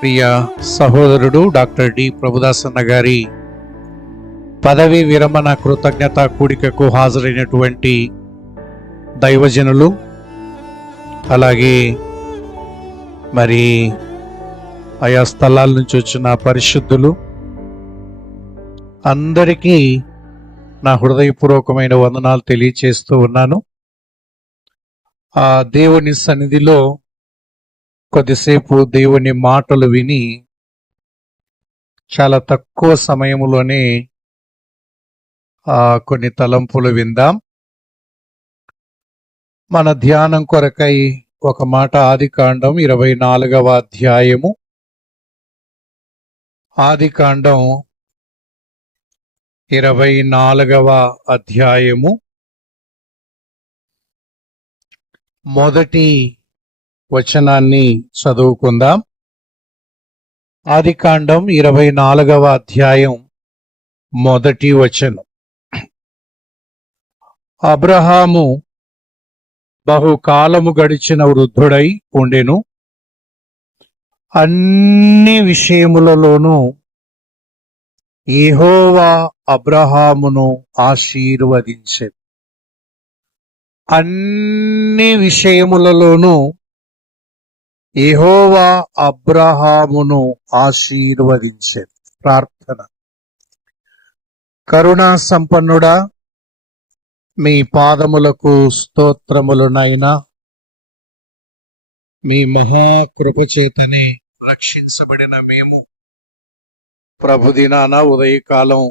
ప్రియ సహోదరుడు doctor D ప్రభుదాసన్న గారి పదవీ విరమణ కృతజ్ఞత కూడికకు హాజరైనటువంటి దైవజనులు, అలాగే మరి ఆయా స్థలాల నుంచి వచ్చిన పరిశుద్ధులు అందరికీ నా హృదయపూర్వకమైన వందనాలు తెలియచేస్తూ ఉన్నాను. ఆ దేవుని సన్నిధిలో కొద్దిసేపు దేవుని మాటలు విని చాలా తక్కువ సమయంలోనే కొన్ని తలంపులు విందాం. మన ధ్యానం కొరకై ఒక మాట ఆదికాండం 24వ అధ్యాయము. ఆదికాండం 24వ అధ్యాయము మొదటి వచనాన్ని చదువుకుందాం. ఆదికాండం 24వ అధ్యాయం మొదటి వచనం. అబ్రహాము బహుకాలము గడిచిన వృద్ధుడై ఉండెను. అన్ని విషయములలోనూ యెహోవా అబ్రహామును ఆశీర్వదించెను. అన్ని విషయములలోనూ యెహోవా అబ్రహామును ఆశీర్వదించెను. ప్రార్థన. కరుణా సంపన్నుడా, మీ పాదములకు స్తోత్రములునైనా, మీ మహాకృప చేతనే రక్షించబడిన మేము ప్రభుదినాన ఉదయకాలం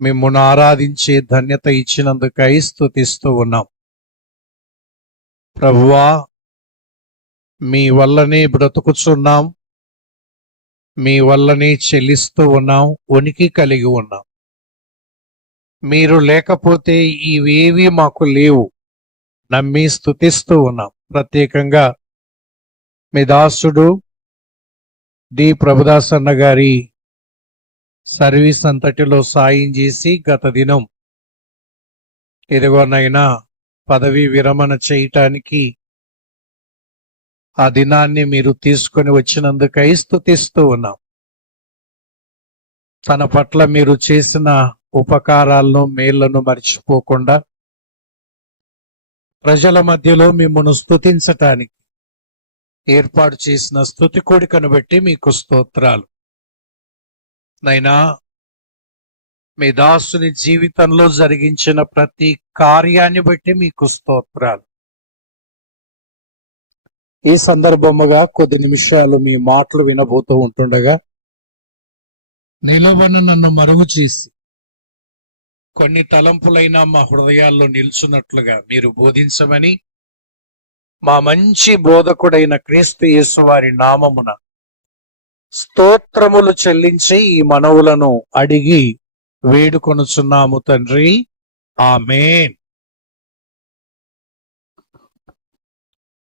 మిమ్మును ఆరాధించే ధన్యత ఇచ్చినందుకై స్తుతిస్తూ ఉన్నాం. ప్రభువా, మీ వల్లనే బ్రతుకుచున్నాం, మీ వల్లనే చెల్లిస్తూ ఉన్నాం, ఉనికి కలిగి ఉన్నాం. మీరు లేకపోతే ఇవేవి మాకు లేవు. నమ్మి స్తుతిస్తూ ఉన్నాం. ప్రత్యేకంగా మీ దాసుడు డి ప్రభుదాసన్న గారి సర్వీస్ అంతటిలో సాయం చేసి గత దినం ఎదుగోనైనా పదవీ విరమణ చేయటానికి ఆ దినాన్ని మీరు తీసుకొని వచ్చినందుకై స్తుతిస్తూ ఉన్నాం. తన పట్ల మీరు చేసిన ఉపకారాలను, మేళ్లను మర్చిపోకుండా ప్రజల మధ్యలో మిమ్మల్ని స్తుతించటానికి ఏర్పాటు చేసిన స్తుతి కూడికను బట్టి మీకు స్తోత్రాలు. నైనా మీ దాసుని జీవితంలో జరిగించిన ప్రతి కార్యాన్ని బట్టి మీకు స్తోత్రాలు. ఈ సందర్భముగా కొద్ది నిమిషాలు మీ మాటలు వినబోతూ ఉంటుండగా నిలువన నన్ను మరుగు చేసి కొన్ని తలంపులైనా మా హృదయాల్లో నిల్చున్నట్లుగా మీరు బోధించమని మా మంచి బోధకుడైన క్రీస్తు యేసు వారి నామమున స్తోత్రములు చెల్లించి ఈ మనవులను అడిగి వేడుకొనుచున్నాము తండ్రి, ఆమేన్.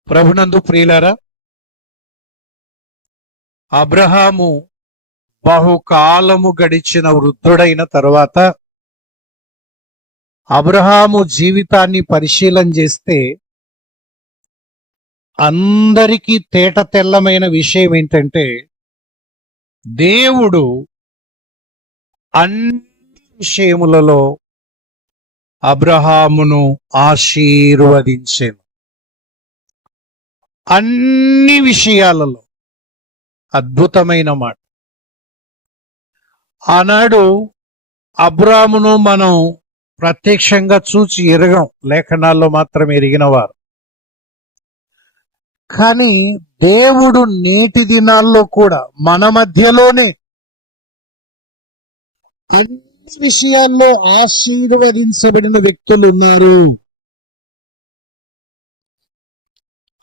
ప్రభునందు ప్రియులారా, అబ్రహాము బహుకాలము గడిచిన వృద్ధుడైన తరువాత అబ్రహాము జీవితాన్ని పరిశీలన చేస్తే అందరికీ తేట తెల్లమైన విషయం ఏంటంటే, దేవుడు అన్ని విషయములలో అబ్రహామును ఆశీర్వదించెను. అన్ని విషయాలలో. అద్భుతమైన మాట. ఆనాడు అబ్రామును మనం ప్రత్యక్షంగా చూచి ఎరగం, లేఖనాల్లో మాత్రం ఎరిగినవారు. కానీ దేవుడు నేటి దినాల్లో కూడా మన మధ్యలోనే అన్ని విషయాల్లో ఆశీర్వదించబడిన వ్యక్తులు ఉన్నారు.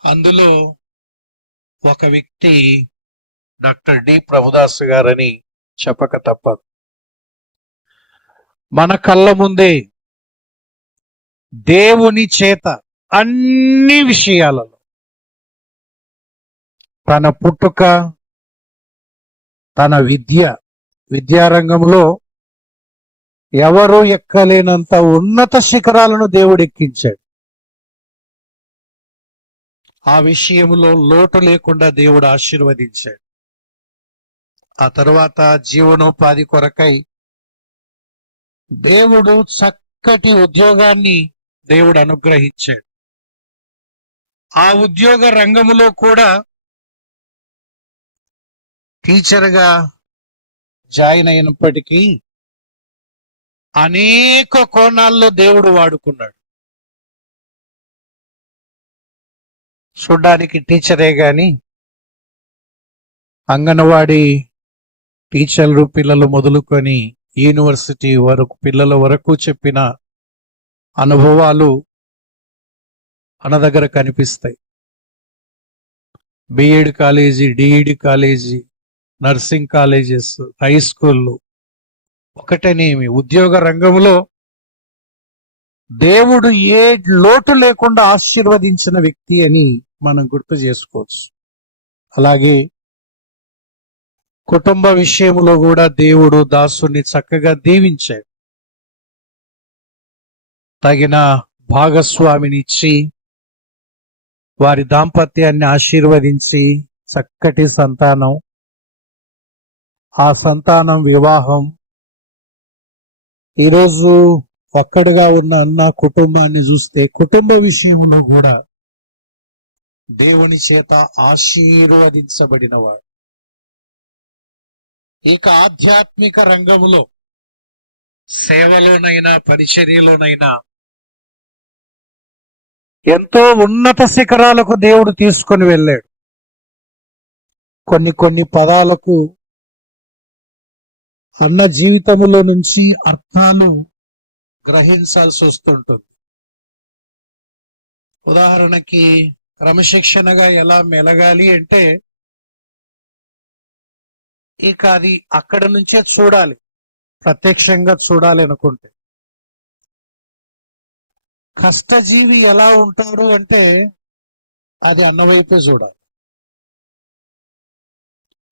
అందులో ఒక వ్యక్తి డాక్టర్ డి ప్రభుదాస్ గారని చెప్పక తప్పదు. మన కళ్ళ ముందే దేవుని చేత అన్ని విషయాలలో తన పుట్టుక, తన విద్యారంగంలో ఎవరు ఎక్కలేనంత ఉన్నత శిఖరాలను దేవుడు ఎక్కించాడు. ఆ విషయంలో లోటు లేకుండా దేవుడు ఆశీర్వదించాడు. ఆ తర్వాత జీవనోపాధి కొరకై దేవుడు చక్కటి ఉద్యోగాన్ని దేవుడు అనుగ్రహించాడు. ఆ ఉద్యోగ రంగములో కూడా టీచర్గా జాయిన్ అయినప్పటికీ అనేక కోణాల్లో దేవుడు వాడుకున్నాడు. చూడ్డానికి టీచరే గాని అంగన్వాడీ టీచర్లు పిల్లలు మొదలుకొని యూనివర్సిటీ వరకు పిల్లల వరకు చెప్పిన అనుభవాలు మన దగ్గర కనిపిస్తాయి. BEd college, DEd college, nursing colleges, high స్కూళ్ళు ఒకటనేమి ఉద్యోగ రంగంలో దేవుడు ఏ లోటు లేకుండా ఆశీర్వదించిన వ్యక్తి అని మనం గుర్తు చేసుకోవచ్చు. అలాగే కుటుంబ విషయంలో కూడా దేవుడు దాసుని చక్కగా దీవించాడు. తగిన భాగస్వామినిచ్చి వారి దాంపత్యాన్ని ఆశీర్వదించి చక్కటి సంతానం, ఆ సంతానం వివాహం. ఈరోజు ఒక్కడిగా ఉన్న అన్న కుటుంబాన్ని చూస్తే కుటుంబ విషయంలో కూడా దేవుని చేత ఆశీర్వదించబడినవాడు. ఇక ఆధ్యాత్మిక రంగంలో సేవలోనైనా పరిచర్యలోనైనా ఎంతో ఉన్నత శిఖరాలకు దేవుడు తీసుకొని వెళ్ళాడు. కొన్ని పదాలకు అన్న జీవితంలో నుంచి అర్థాలు గ్రహించాల్సి వస్తుంటుంది. ఉదాహరణకి క్రమశిక్షణగా ఎలా మెలగాలి అంటే ఇక అది అక్కడ నుంచే చూడాలి, ప్రత్యక్షంగా చూడాలి అనుకుంటే. కష్టజీవి ఎలా ఉంటాడు అంటే అది అన్నవైపే చూడాలి.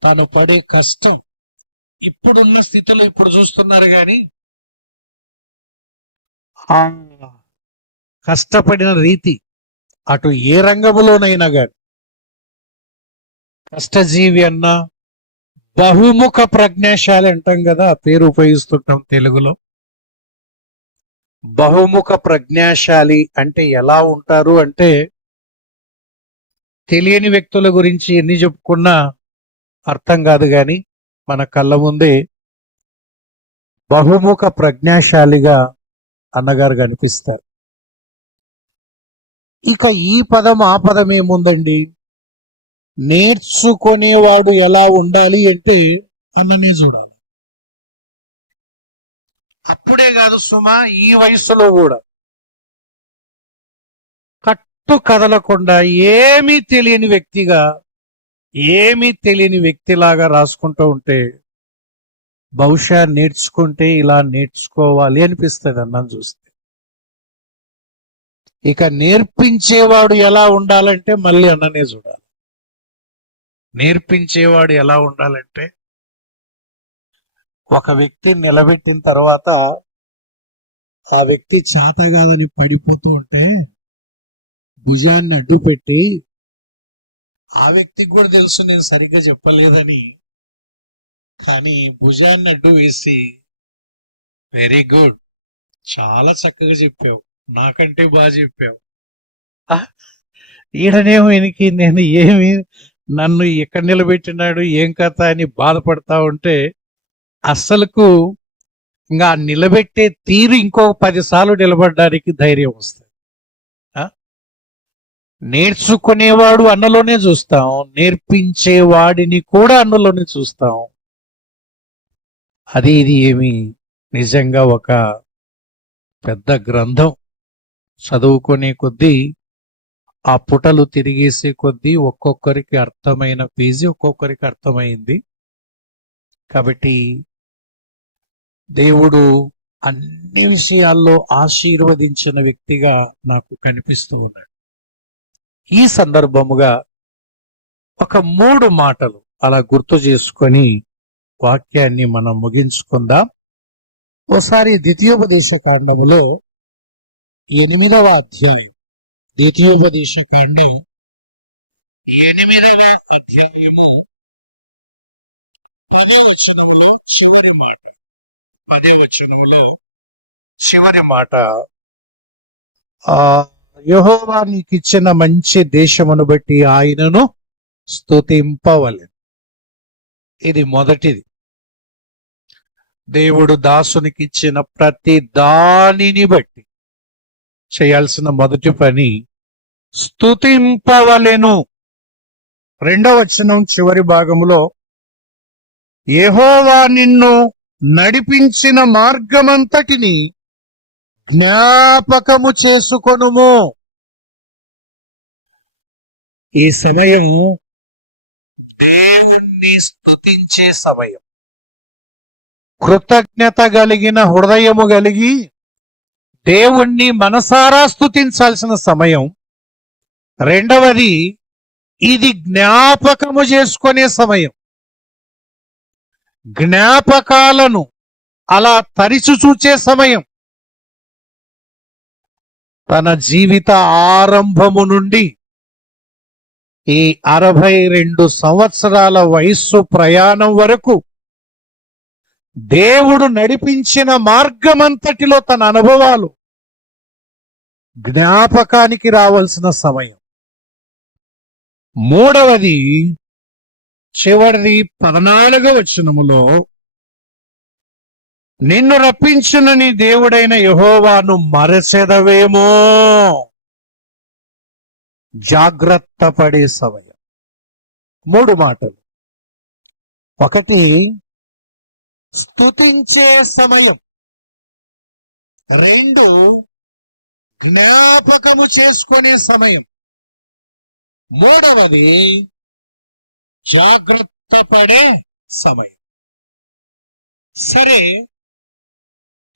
తను పడే కష్టం ఇప్పుడున్న స్థితిలో ఇప్పుడు చూస్తున్నారు కానీ ఆ కష్టపడిన రీతి అటు ఏ రంగంలోనైనా కానీ కష్టజీవి అన్నా బహుముఖ ప్రజ్ఞాశాలి అంటాం కదా, ఆ పేరు ఉపయోగిస్తుంటాం తెలుగులో. బహుముఖ ప్రజ్ఞాశాలి అంటే ఎలా ఉంటారు అంటే తెలియని వ్యక్తుల గురించి ఎన్ని చెప్పుకున్నా అర్థం కాదు కానీ మన కళ్ళ ముందే బహుముఖ ప్రజ్ఞాశాలిగా అన్నగారు కనిపిస్తారు. ఇక ఈ పదం ఆ పదం ఏముందండి, నేర్చుకునేవాడు ఎలా ఉండాలి అంటే అన్ననే చూడాలి. అప్పుడే కాదు సుమా, ఈ వయసులో కూడా కట్టు కదలకుండా ఏమీ తెలియని వ్యక్తిలాగా రాసుకుంటూ ఉంటే బహుశా నేర్చుకుంటే ఇలా నేర్చుకోవాలి అనిపిస్తుంది అన్నం చూస్తే. ఇక నేర్పించేవాడు ఎలా ఉండాలంటే మళ్ళీ అన్ననే చూడాలి. నేర్పించేవాడు ఎలా ఉండాలంటే ఒక వ్యక్తి నిలబెట్టిన తర్వాత ఆ వ్యక్తి చాతగాదని పడిపోతూ ఉంటే భుజాన్ని అడ్డు పెట్టి, ఆ వ్యక్తికి కూడా తెలుసు నేను సరిగ్గా చెప్పలేదని, కానీ భుజాన్ని అడ్డు వేసి వెరీ గుడ్, చాలా చక్కగా చెప్పావు, నాకంటే బాగా చెప్పావు. ఈడనేమో ఈయనకి నేను నన్ను ఎక్కడ నిలబెట్టినాడు ఏం కథ అని బాధపడతా ఉంటే అస్సలకు ఇంకా నిలబెట్టే తీరు ఇంకో 10 సార్లు నిలబడడానికి ధైర్యం వస్తుంది. నేర్చుకునేవాడు అన్నలోనే చూస్తాం, నేర్పించేవాడిని కూడా అన్నలోనే చూస్తాం. ఇది ఏమి నిజంగా ఒక పెద్ద గ్రంథం. చదువుకునే కొద్దీ ఆ పుటలు తిరిగేసే కొద్దీ ఒక్కొక్కరికి అర్థమైన పేజీ ఒక్కొక్కరికి అర్థమైంది. కాబట్టి దేవుడు అన్ని విషయాల్లో ఆశీర్వదించిన వ్యక్తిగా నాకు కనిపిస్తూ ఉన్నాడు. ఈ సందర్భముగా ఒక 3 మాటలు అలా గుర్తు చేసుకొని వాక్యాన్ని మనం ముగించుకుందాం. ఓసారి ద్వితీయోపదేశ కాండములో 8వ అధ్యాయం, ద్వితీయోపదేశ కాండం 8వ అధ్యాయము 10వ వచనంలో చివరి మాట. 10వ వచనంలో చివరి మాట, యెహోవా నీకిచ్చిన మంచి దేశమును బట్టి ఆయనను స్తుతింపవలెను. ఇది మొదటిది. దేవుడు దాసునికిచ్చిన ప్రతి దానిని బట్టి చేయాల్సిన మొదటి పని స్తుతింపవలెను. 2వ వచనం చివరి భాగములో, యెహోవా నిన్ను నడిపించిన మార్గమంతటిని జ్ఞాపకము చేసుకొనుము. ఈ సమయం దేవుణ్ణి స్తుతించే సమయం. కృతజ్ఞత కలిగిన హృదయము కలిగి దేవుణ్ణి మనసారా స్తుతించాల్సిన సమయం. రెండవది, ఇది జ్ఞాపకము చేసుకునే సమయం. జ్ఞాపకాలను అలా తరిచి చూచే సమయం. తన జీవిత ఆరంభము నుండి ఈ 62 సంవత్సరాల వయస్సు ప్రయాణం వరకు దేవుడు నడిపించిన మార్గమంతటిలో తన అనుభవాలు జ్ఞాపకానికి రావాల్సిన సమయం. మూడవది, చివరిది 14వ వచనములో, నిన్ను రప్పించిన నీ దేవుడైన యెహోవాను మరచెదవేమో. జాగ్రత్త పడే సమయం. 3 మాటలు. 1, స్తుతించే సమయం. 2, జ్ఞాపకము చేసుకునే సమయం. 3వది, జాగ్రత్త పడే సమయం. సరే,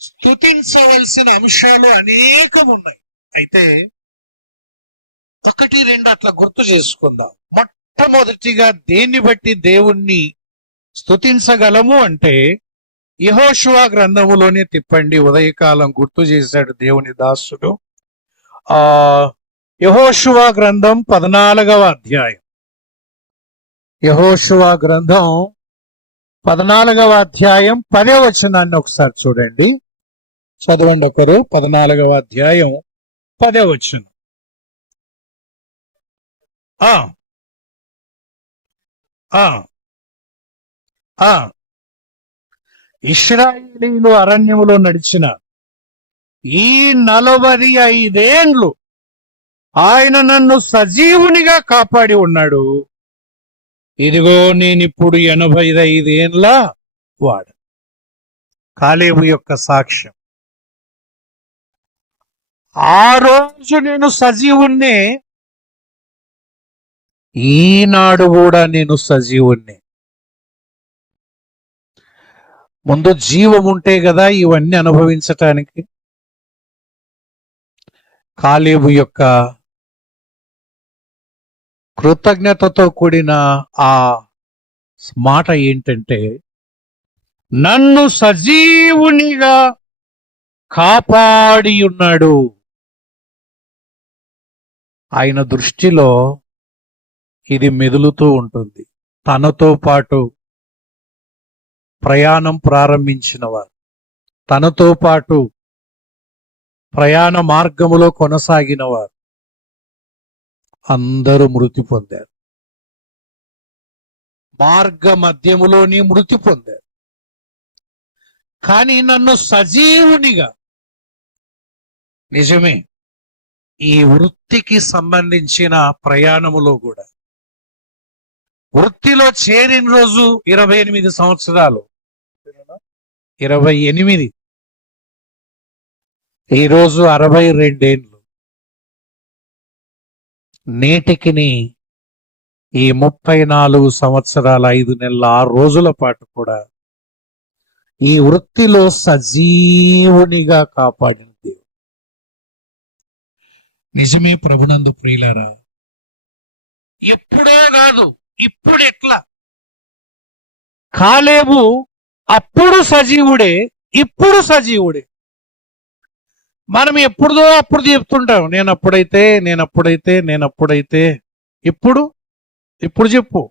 స్తుతించవలసిన అంశాలు అనేకం ఉన్నాయి. అయితే 1, 2 అట్లా గుర్తు చేసుకుందాం. మొట్టమొదటిగా దేన్ని బట్టి దేవుణ్ణి స్తుతించగలము అంటే, యెహోషువ గ్రంథములోనే తిప్పండి. ఉదయకాలం గుర్తు చేశాడు దేవుని దాసుడు. యెహోషువ గ్రంథం 14వ అధ్యాయం. యెహోషువ గ్రంథం 14వ అధ్యాయం 10వ వచనాన్ని ఒకసారి చూడండి. చదవండి ఒకరు. 14వ అధ్యాయం 10వ వచనం. ఇశ్రాయేలీయులు అరణ్యములో నడిచిన ఈ 45 ఏండ్లు ఆయన నన్ను సజీవునిగా కాపాడి ఉన్నాడు. ఇదిగో నేనిప్పుడు 85 ఏండ్ల వాడు. కాలేబు యొక్క సాక్ష్యం. ఆ రోజు నేను సజీవుణ్ణే, ఈనాడు కూడా నేను సజీవుణ్ణే. ముందు జీవం ఉంటే కదా ఇవన్నీ అనుభవించటానికి. కాలేబు యొక్క కృతజ్ఞతతో కూడిన ఆ మాట ఏంటంటే, నన్ను సజీవునిగా కాపాడి ఉన్నాడు. ఆయన దృష్టిలో ఇది మెదులుతూ ఉంటుంది. తనతో పాటు ప్రయాణం ప్రారంభించిన వారు, తనతో పాటు ప్రయాణ మార్గములో కొనసాగిన వారు అందరూ మృతి పొందారు. మార్గ మధ్యములోని మృతి పొందారు. కానీ నన్ను సజీవునిగా, నిజమే, ఈ వృత్తికి సంబంధించిన ప్రయాణములో కూడా, వృత్తిలో చేరిన రోజు 28 సంవత్సరాలు, 28, ఈరోజు 62 ఏండ్లు. నేటికి ఈ 34 సంవత్సరాల 5 నెలల 6 రోజుల పాటు కూడా ఈ వృత్తిలో సజీవునిగా కాపాడిన దేవుడు. నిజమే ప్రభునందు ప్రియులారా. ఎప్పుడో కాదు, ఇప్పుడు ఎట్లా? కాలేబు అప్పుడు సజీవుడే, ఇప్పుడు సజీవుడే. మనం ఎప్పుడుదో అప్పుడు చెప్తుంటాం, నేనప్పుడైతే. ఇప్పుడు చెప్పు.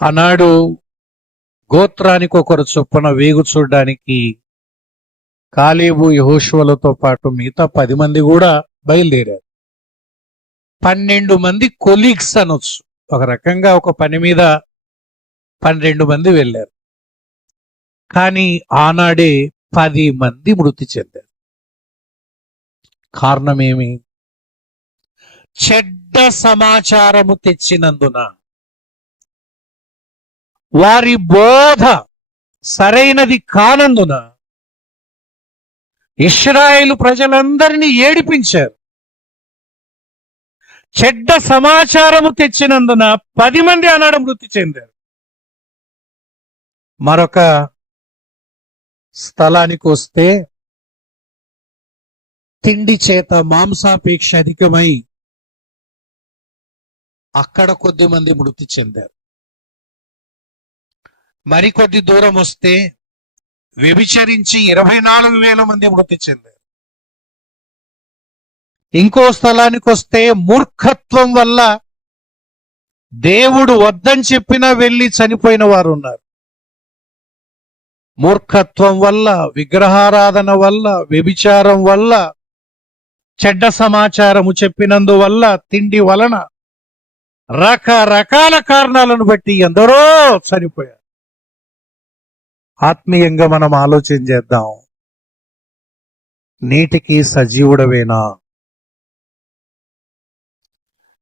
ఆనాడు గోత్రానికి ఒకరు చొప్పున వేగు చూడడానికి కాలేబు యెహోషువలతో పాటు మిగతా 10 మంది కూడా బయలుదేరారు. 12 మంది కొలీగ్స్ అనొచ్చు. ఒక రకంగా ఒక పని మీద 12 మంది వెళ్ళారు. కానీ ఆనాడే 10 మంది మృతి చెందారు. కారణమేమి? చెడ్డ సమాచారము తెచ్చినందున, వారి బోధ సరైనది కానందున ఇశ్రాయేలు ప్రజలందరినీ ఏడిపించారు. చెడ్డ సమాచారము తెచ్చినందున 10 మంది ఆనాడు మృతి చెందారు. మరొక స్థలానికి వస్తే తిండి చేత మాంసాపేక్ష అధికమై అక్కడ కొద్ది మంది మృతి చెందారు. మరికొద్ది దూరం వస్తే వ్యభిచరించి 24,000 మంది మృతి చెందారు. ఇంకో స్థలానికి వస్తే మూర్ఖత్వం వల్ల దేవుడు వద్దని చెప్పినా వెళ్ళి చనిపోయిన వారు ఉన్నారు. మూర్ఖత్వం వల్ల, విగ్రహారాధన వల్ల, వ్యభిచారం వల్ల, చెడ్డ సమాచారము చెప్పినందువల్ల, తిండి వలన, రకరకాల కారణాలను బట్టి ఎందరో చనిపోయారు. ఆత్మీయంగా మనం ఆలోచన చేద్దాం. నీటికి సజీవుడవేనా?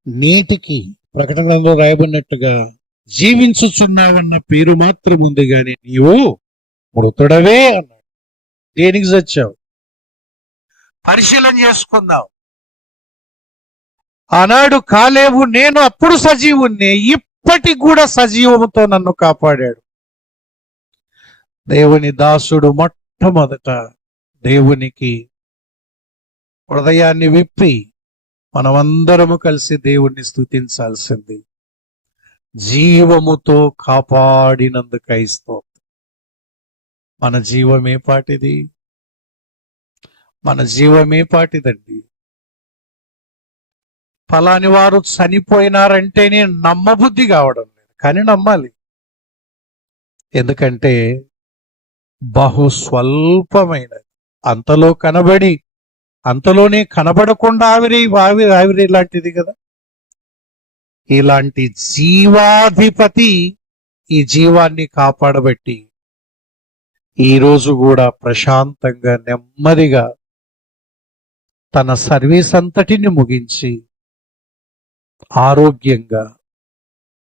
నీటికి ప్రకటనలో రాయబడినట్టుగా జీవించుచున్నావన్న పేరు మాత్రం ఉంది, గాని నీవు మృతుడవే అన్నాడు. దేనికి చచ్చావు? పరిశీలన చేసుకుందాం. ఆనాడు కాలేబు నేను అప్పుడు సజీవుణ్ణి, ఇప్పటికి కూడా సజీవముతో నన్ను కాపాడాడు. దేవుని దాసుడు మొట్టమొదట దేవునికి హృదయాన్ని విప్పి మనమందరము కలిసి దేవుణ్ణి స్తుతించాల్సింది. జీవముతో కాపాడినందుకై స్తోత్రం. మన జీవమే పాటిది, మన జీవమే పాటిదండి. ఫలాని వారు చనిపోయినారంటేనే నమ్మబుద్ధి కావడం లేదు, కానీ నమ్మాలి. ఎందుకంటే బహు స్వల్పమైనది, అంతలో కనబడి అంతలోనే కనబడకుండా ఆవిరి లాంటిది కదా. ఇలాంటి జీవాధిపతి ఈ జీవాన్ని కాపాడబట్టి ఈ రోజు కూడా ప్రశాంతంగా నెమ్మదిగా తన సర్వీస్ అంతటిని ముగించి ఆరోగ్యంగా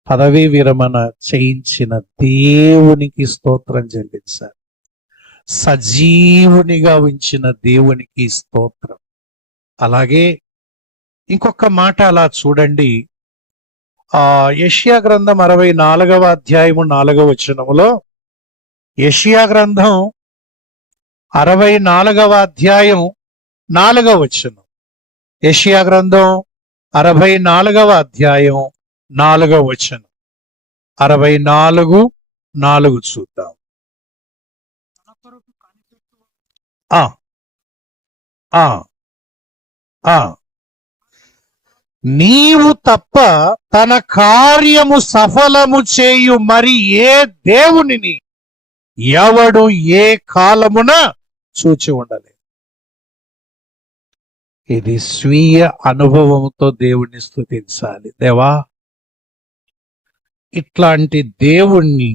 పదవీ విరమణ చేయించిన దేవునికి స్తోత్రం చెల్లించారు. సజీవునిగా ఉంచిన దేవునికి స్తోత్రం. అలాగే ఇంకొక మాట అలా చూడండి. యెషయా గ్రంథం 64వ అధ్యాయము 4వ వచనములో, యెషయా గ్రంథం 64వ అధ్యాయం 4వ వచనం, యెషయా గ్రంథం 64వ అధ్యాయం 4వ వచనం, 64:4 చూద్దాం. నీవు తప్ప తన కార్యము సఫలము చేయు మరి ఏ దేవునిని ఎవడు ఏ కాలమున చూచి ఉండలేదు. ఇది స్వీయ అనుభవంతో దేవుణ్ణి స్తుతించాలి. దేవా, ఇట్లాంటి దేవుణ్ణి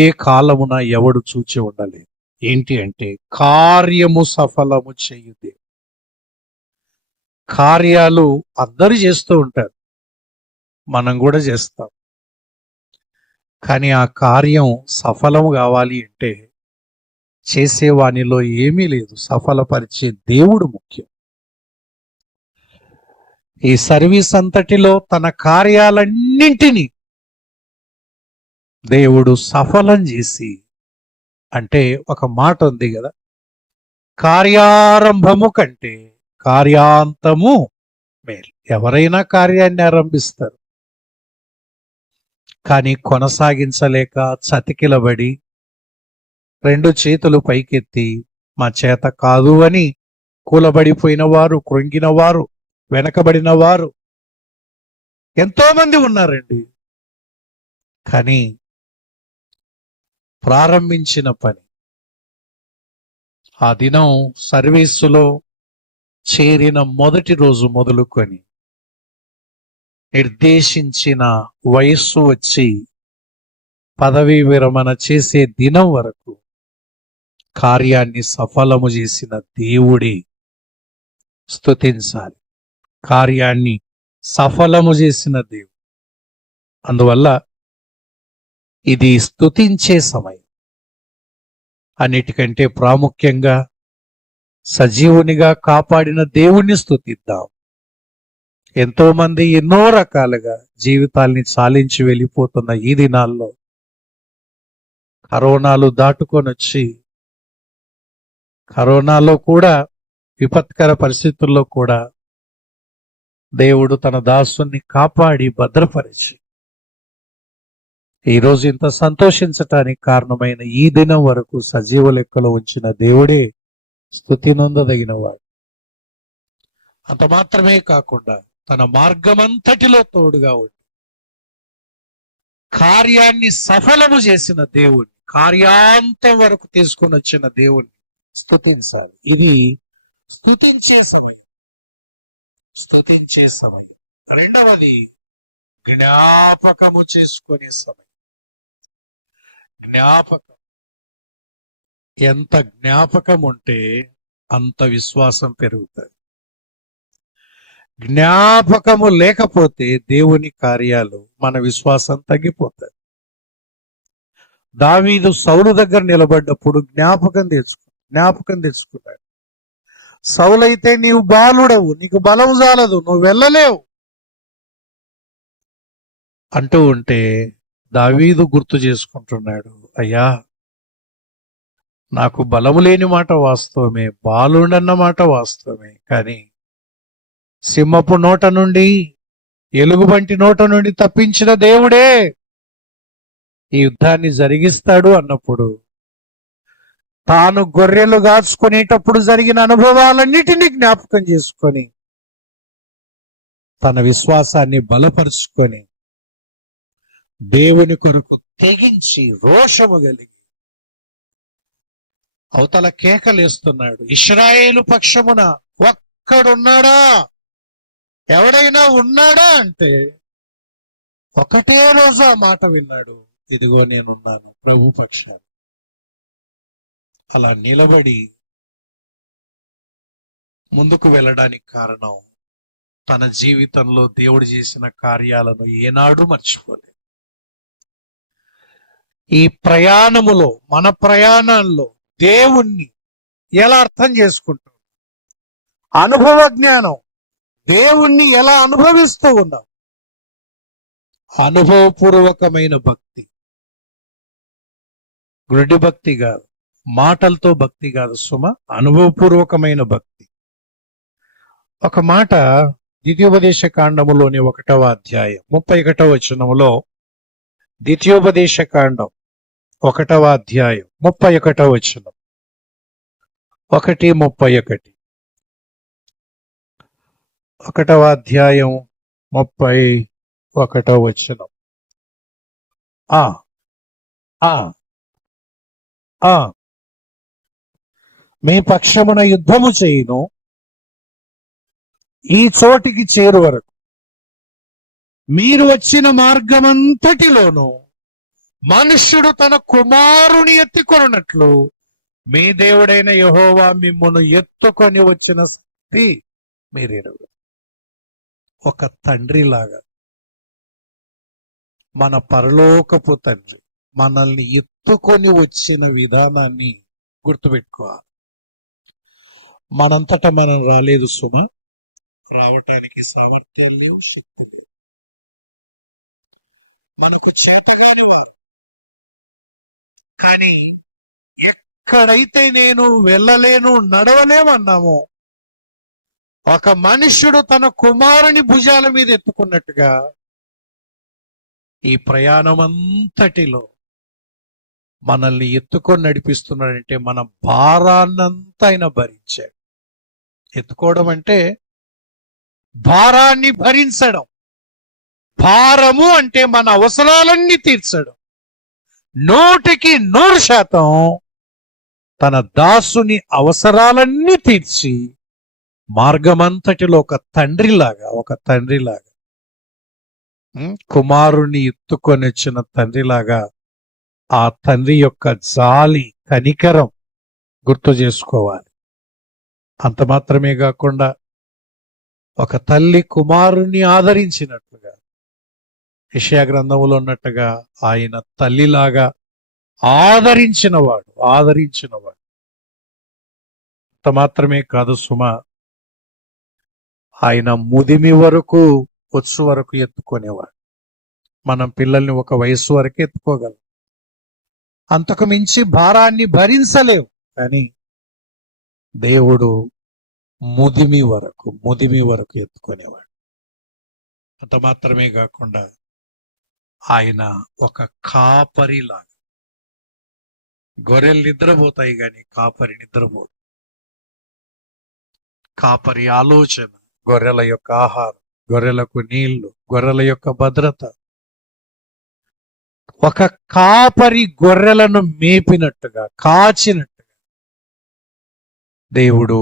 ఏ కాలమున ఎవడు చూచి ఉండలేదు. ఏంటి అంటే కార్యము సఫలము చేయు దేవుడు. కార్యాలు అందరూ చేస్తూ ఉంటారు, మనం కూడా చేస్తాం. కానీ ఆ కార్యం సఫలం కావాలి అంటే చేసేవానిలో ఏమీ లేదు, సఫలపరిచే దేవుడు ముఖ్యం. ఈ సర్వీస్ అంతటిలో తన కార్యాలన్నింటినీ దేవుడు సఫలం చేసి, అంటే ఒక మాట ఉంది కదా, కార్యారంభము కంటే కార్యాంతము మేలు. ఎవరైనా కార్యాన్ని ఆరంభిస్తారు, కానీ కొనసాగించలేక చతికిలబడి 2 చేతులు పైకెత్తి మా చేత కాదు అని కూలబడిపోయిన వారు, కృంగిన వారు, వెనకబడిన వారు ఎంతో మంది ఉన్నారండి. కానీ ప్రారంభించిన పని, ఆ దినం సర్వీసులో చేరిన మొదటి రోజు మొదలుకొని నిర్దేశించిన వయస్సు వచ్చి పదవీ విరమణ చేసే దినం వరకు కార్యాన్ని సఫలము చేసిన దేవుడే స్తుతించాలి. కార్యాన్ని సఫలము చేసిన దేవుడు. అందువల్ల ఇది స్తుతించే సమయం. అన్నిటికంటే ప్రాముఖ్యంగా సజీవునిగా కాపాడిన దేవుణ్ణి స్తుతిద్దాం. ఎంతో మంది ఎన్నో రకాలుగా జీవితాల్ని చాలించి వెళ్ళిపోతున్న ఈ దినాల్లో కరోనాలు దాటుకొని వచ్చి, కరోనాలో కూడా విపత్కర పరిస్థితుల్లో కూడా దేవుడు తన దాసుని కాపాడి భద్రపరిచి ఈరోజు ఇంత సంతోషించటానికి కారణమైన ఈ దినం వరకు సజీవ లెక్కలో ఉంచిన దేవుడే స్తుతి నొందదగినవాడు. అంత మాత్రమే కాకుండా తన మార్గమంతటిలో తోడుగా ఉండి కార్యాన్ని సఫలము చేసిన దేవుణ్ణి, కార్యాంతం వరకు తీసుకొని వచ్చిన దేవుణ్ణి స్తుతించాలి. ఇది స్తుతించే సమయం. స్తుతించే సమయం. రెండవది జ్ఞాపకము చేసుకునే సమయం. జ్ఞాపకం. ఎంత జ్ఞాపకం ఉంటే అంత విశ్వాసం పెరుగుతుంది. జ్ఞాపకము లేకపోతే దేవుని కార్యాలు, మన విశ్వాసం తగ్గిపోతాయి. దావీదు సౌలు దగ్గర నిలబడ్డప్పుడు జ్ఞాపకం తెచ్చుకున్నాడు. సౌలైతే నీవు బాలుడవు, నీకు బలం చాలదు, నువ్వు వెళ్ళలేవు అంటూ ఉంటే దావీదు గుర్తు చేసుకుంటున్నాడు, అయ్యా నాకు బలము లేని మాట వాస్తవమే, బాలుడన్న మాట వాస్తవమే, కానీ సింహపు నోట నుండి, ఎలుగుబంటి నోట నుండి తప్పించిన దేవుడే ఈ యుద్ధాన్ని జరిగిస్తాడు అన్నప్పుడు తాను గొర్రెలు కాచుకునేటప్పుడు జరిగిన అనుభవాలన్నిటినీ జ్ఞాపకం చేసుకొని తన విశ్వాసాన్ని బలపరుచుకొని దేవుని కొరకు తెగించి రోషము కలిగి అవతల కేకలేస్తున్నాడు, ఇశ్రాయేలు పక్షమున ఒక్కడున్నాడా, ఎవడైనా ఉన్నాడా అంటే ఒకటే రోజు ఆ మాట విన్నాడు, ఇదిగో నేనున్నాను ప్రభు పక్షాన. అలా నిలబడి ముందుకు వెళ్ళడానికి కారణం తన జీవితంలో దేవుడు చేసిన కార్యాలను ఏనాడు మర్చిపోలేదు. ఈ ప్రయాణములో, మన ప్రయాణంలో దేవుణ్ణి ఎలా అర్థం చేసుకుంటాం, అనుభవ జ్ఞానం, దేవుణ్ణి ఎలా అనుభవిస్తూ ఉన్నాం. అనుభవపూర్వకమైన భక్తి, గుడ్డి భక్తి కాదు, మాటలతో భక్తి కాదు సుమ, అనుభవపూర్వకమైన భక్తి. ఒక మాట ద్వితీయోపదేశ కాండములోని 1వ అధ్యాయం 31వ వచనములో, ద్వితీయోపదేశ కాండం 1వ అధ్యాయం 31వ వచనం, 1:31, 1వ అధ్యాయం 31వ వచనం. మీ పక్షమున యుద్ధము చేయును, ఈ చోటికి చేరు వరకు మీరు వచ్చిన మార్గమంతటిలోనూ మనుష్యుడు తన కుమారుని ఎత్తుకొనున్నట్లు మీ దేవుడైన యెహోవా మిమ్మును ఎత్తుకొని వచ్చిన శక్తి మీరెరుగు. ఒక తండ్రిలాగా మన పరలోకపు తండ్రి మనల్ని ఎత్తుకొని వచ్చిన విధానాన్ని గుర్తుపెట్టుకోవాలి. మనంతటా మనం రాలేదు సుమ, రావటానికి సామర్థ్యం లేవు, శక్తి లేవు. మనకు చేతగాని వారు. కానీ ఎక్కడైతే నేను వెళ్ళలేను, నడవలేమన్నామో, ఒక మనుష్యుడు తన కుమారుని భుజాల మీద ఎత్తుకున్నట్టుగా ఈ ప్రయాణమంతటిలో మనల్ని ఎత్తుకొని నడిపిస్తున్నాడంటే మన భారాన్నంతా ఆయన భరించాడు. ఎత్తుకోవడం అంటే భారాన్ని భరించడం. భారము అంటే మన అవసరాలన్నీ తీర్చడం. 100% తన దాసుని అవసరాలన్నీ తీర్చి మార్గమంతటిలో ఒక తండ్రిలాగా కుమారుని ఎత్తుకొని వచ్చిన తండ్రిలాగా ఆ తండ్రి యొక్క జాలి కనికరం గుర్తు చేసుకోవాలి. అంత మాత్రమే కాకుండా ఒక తల్లి కుమారుణ్ణి ఆదరించినట్లుగా యెషయా గ్రంథములో ఉన్నట్టుగా ఆయన తల్లిలాగా ఆదరించినవాడు. అంత మాత్రమే కాదు సుమా, ఆయన ముదిమి వరకు వచ్చు వరకు ఎత్తుకునేవాడు. మనం పిల్లల్ని ఒక వయసు వరకు ఎత్తుకోగలం, అంతకు మించి భారాన్ని భరించలేవు. కానీ దేవుడు ముదిమి వరకు ఎత్తుకునేవాడు. అంత మాత్రమే కాకుండా ఆయన ఒక కాపరిలాగా. గొర్రెలు నిద్రపోతాయి కానీ కాపరి నిద్రపోదు. కాపరి ఆలోచన, గొర్రెల యొక్క ఆహారం, గొర్రెలకు నీళ్లు, గొర్రెల యొక్క భద్రత. ఒక కాపరి గొర్రెలను మేపినట్టుగా, కాచినట్టుగా దేవుడు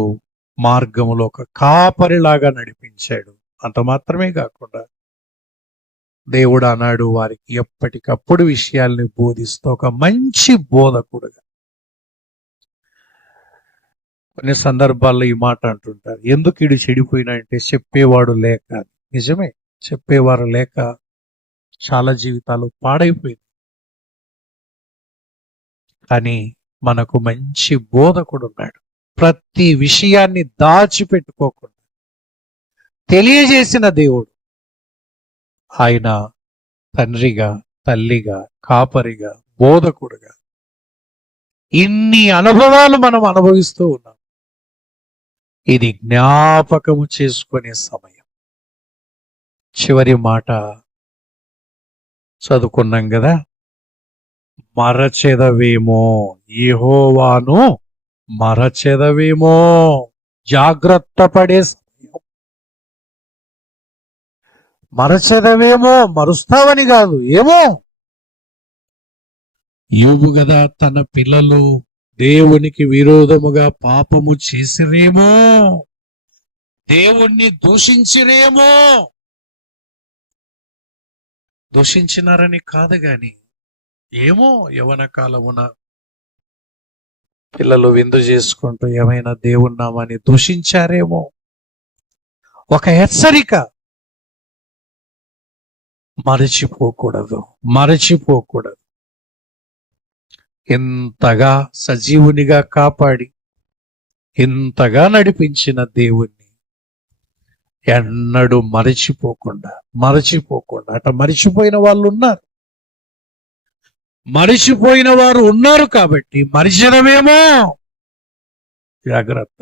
మార్గములో ఒక కాపరిలాగా నడిపించాడు. అంత మాత్రమే కాకుండా దేవుడు అన్నాడు వారికి ఎప్పటికప్పుడు విషయాల్ని బోధిస్తూ ఒక మంచి బోధకుడుగా. కొన్ని సందర్భాల్లో ఈ మాట అంటుంటారు, ఎందుకు ఇడు చెడిపోయినా అంటే చెప్పేవాడు లేక. నిజమే, చెప్పేవారు లేక చాలా జీవితాలు పాడైపోయింది. కానీ మనకు మంచి బోధకుడు ఉన్నాడు. ప్రతి విషయాన్ని దాచిపెట్టుకోకుండా తెలియజేసిన దేవుడు. ఆయన తండ్రిగా, తల్లిగా, కాపరిగా, బోధకుడుగా ఇన్ని అనుభవాలు మనం అనుభవిస్తూ ఉన్నాం. ఇది జ్ఞాపకము చేసుకునే సమయం. చివరి మాట చదువుకున్నాం కదా, మరచెదవేమో, యెహోవాను మరచెదవేమో. జాగ్రత్త పడే సమయం. మరచెదవేమో, మరుస్తావని కాదు, ఏమో. యోబు కదా, తన పిల్లలు దేవునికి విరోధముగా పాపము చేసిరేమో, దేవుణ్ణి దూషించిరేమో. దూషించినారని కాదు గాని ఏమో, యవన కాలమున పిల్లలు విందు చేసుకుంటూ ఏమైనా దేవుని నామాన్ని దూషించారేమో. ఒక హెచ్చరిక, మరచిపోకూడదు. ఇంతగా సజీవునిగా కాపాడి ఇంతగా నడిపించిన దేవుణ్ణి ఎన్నడూ మరచిపోకుండా అట మరిచిపోయిన వాళ్ళు ఉన్నారు. మరిచిపోయిన వారు ఉన్నారు కాబట్టి మరిచడమేమో. జాగ్రత్త.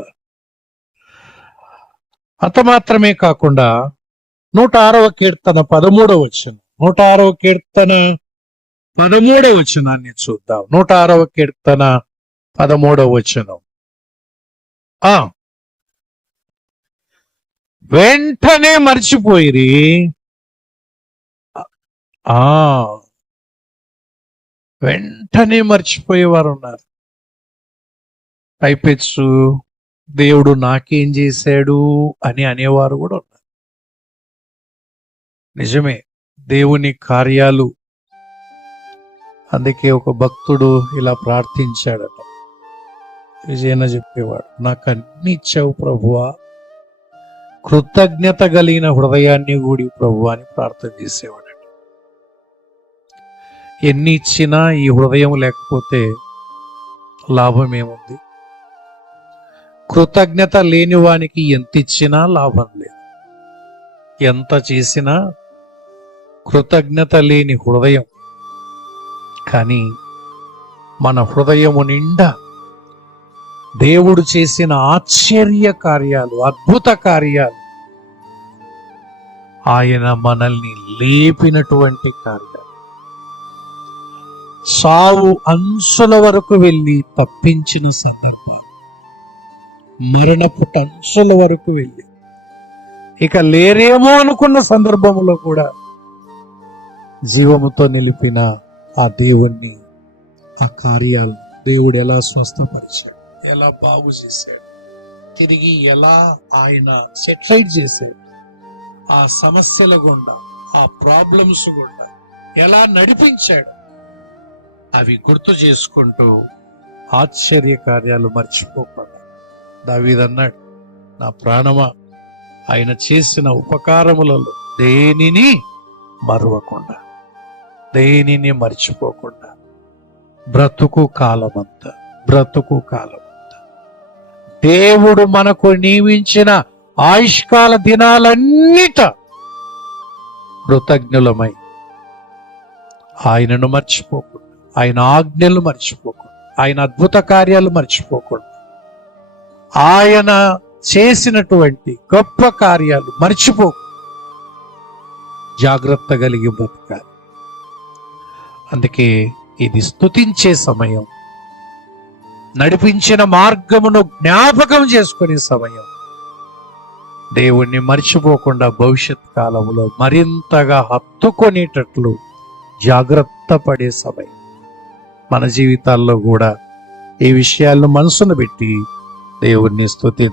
అంత మాత్రమే కాకుండా 106వ కీర్తన 13వ వచనం, 106వ కీర్తన 13వ వచనాన్ని చూద్దాం. 106వ కీర్తన 13వ వచనం. వెంటనే మర్చిపోయిరి. వెంటనే మర్చిపోయేవారు ఉన్నారు. పైపెచ్చు దేవుడు నాకేం చేశాడు అని అనేవారు కూడా ఉన్నారు. నిజమే, దేవుని కార్యాలు. అందుకే ఒక భక్తుడు ఇలా ప్రార్థించాడట. విజయన చెప్పేవాడు, నాకు అన్ని ఇచ్చావు ప్రభువా, కృతజ్ఞత కలిగిన హృదయాన్ని కూడి ప్రభువా అని ప్రార్థన చేసేవాడట. ఎన్ని ఇచ్చినా ఈ హృదయం లేకపోతే లాభం ఏముంది? కృతజ్ఞత లేని వానికి ఎంత ఇచ్చినా లాభం లేదు. ఎంత చేసినా కృతజ్ఞత లేని హృదయం. కానీ మన హృదయము నిండా దేవుడు చేసిన ఆశ్చర్య కార్యాలు, అద్భుత కార్యాలు, ఆయన మనల్ని లేపినటువంటి కార్యాలు, సావు అంచుల వరకు వెళ్ళి తప్పించిన సందర్భాలు, మరణపు అంచుల వరకు వెళ్ళి ఇక లేరేమో అనుకున్న సందర్భంలో కూడా జీవముతో నిలిపిన ఆ దేవుణ్ణి, ఆ కార్యాలు దేవుడు ఎలా స్వస్థపరిచాడు, ఎలా బాగు చేశాడు, తిరిగి ఎలా ఆయన సెటిలైట్ చేశాడు, ఆ సమస్యల గుండా, ఆ ప్రాబ్లమ్స్ గుండా ఎలా నడిపించాడు, అవి గుర్తు చేసుకుంటూ ఆశ్చర్య కార్యాలు మర్చిపోకుండా దావీదన్నాడు, నా ప్రాణమా ఆయన చేసిన ఉపకారములలో దేనిని మరువకుండా, దేనిని మర్చిపోకుండా బ్రతుకు కాలమంతా దేవుడు మనకు నియమించిన ఆయుష్కాల దినాలన్నిట కృతజ్ఞులమై ఆయనను మర్చిపోకుండా, ఆయన ఆజ్ఞలు మర్చిపోకుండా, ఆయన అద్భుత కార్యాలు మర్చిపోకుండా, ఆయన చేసినటువంటి గొప్ప కార్యాలు మర్చిపోకుండా జాగ్రత్త కలిగి బ్రతకాలి. అందుకే ఇది స్తుతించే సమయం, నడిపించిన మార్గమును జ్ఞాపకం చేసుకునే సమయం, దేవుణ్ణి మర్చిపోకుండా భవిష్యత్ కాలంలో మరింతగా హత్తుకొనేటట్లు జాగ్రత్త పడే సమయం. మన జీవితాల్లో కూడా ఈ విషయాలను మనసును పెట్టి దేవుణ్ణి స్తుతిద్దాం.